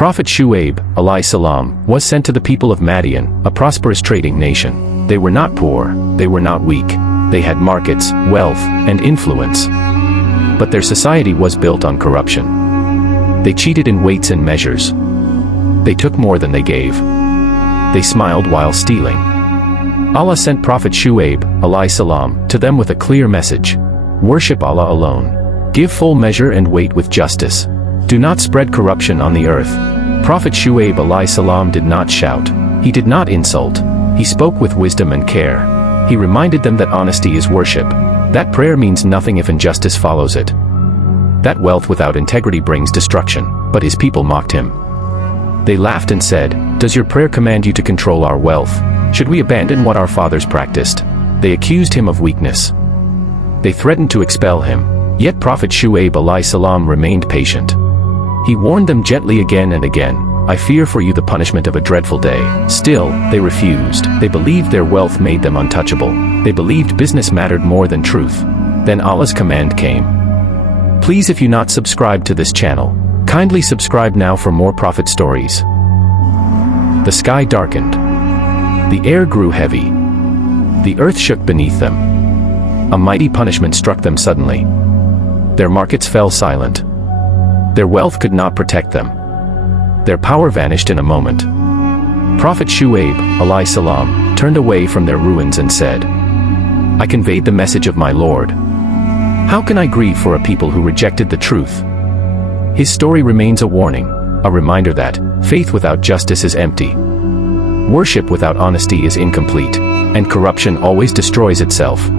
Prophet Shuayb, alayhi salam, was sent to the people of Madian, a prosperous trading nation. They were not poor, they were not weak. They had markets, wealth, and influence. But their society was built on corruption. They cheated in weights and measures. They took more than they gave. They smiled while stealing. Allah sent Prophet Shuayb, alayhi salam, to them with a clear message. Worship Allah alone. Give full measure and weight with justice. Do not spread corruption on the earth. Prophet Shuayb alayhi salam did not shout. He did not insult. He spoke with wisdom and care. He reminded them that honesty is worship. That prayer means nothing if injustice follows it. That wealth without integrity brings destruction. But his people mocked him. They laughed and said, "Does your prayer command you to control our wealth? Should we abandon what our fathers practiced?" They accused him of weakness. They threatened to expel him. Yet Prophet Shuayb alayhi salam remained patient. He warned them gently again and again, "I fear for you the punishment of a dreadful day." Still, they refused. They believed their wealth made them untouchable. They believed business mattered more than truth. Then Allah's command came. Please, if you not subscribed to this channel, kindly subscribe now for more Prophet stories. The sky darkened. The air grew heavy. The earth shook beneath them. A mighty punishment struck them suddenly. Their markets fell silent. Their wealth could not protect them. Their power vanished in a moment. Prophet Shuayb, alayhi salam, turned away from their ruins and said, "I conveyed the message of my Lord. How can I grieve for a people who rejected the truth?" His story remains a warning, a reminder that faith without justice is empty. Worship without honesty is incomplete, and corruption always destroys itself.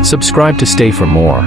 Subscribe to stay for more.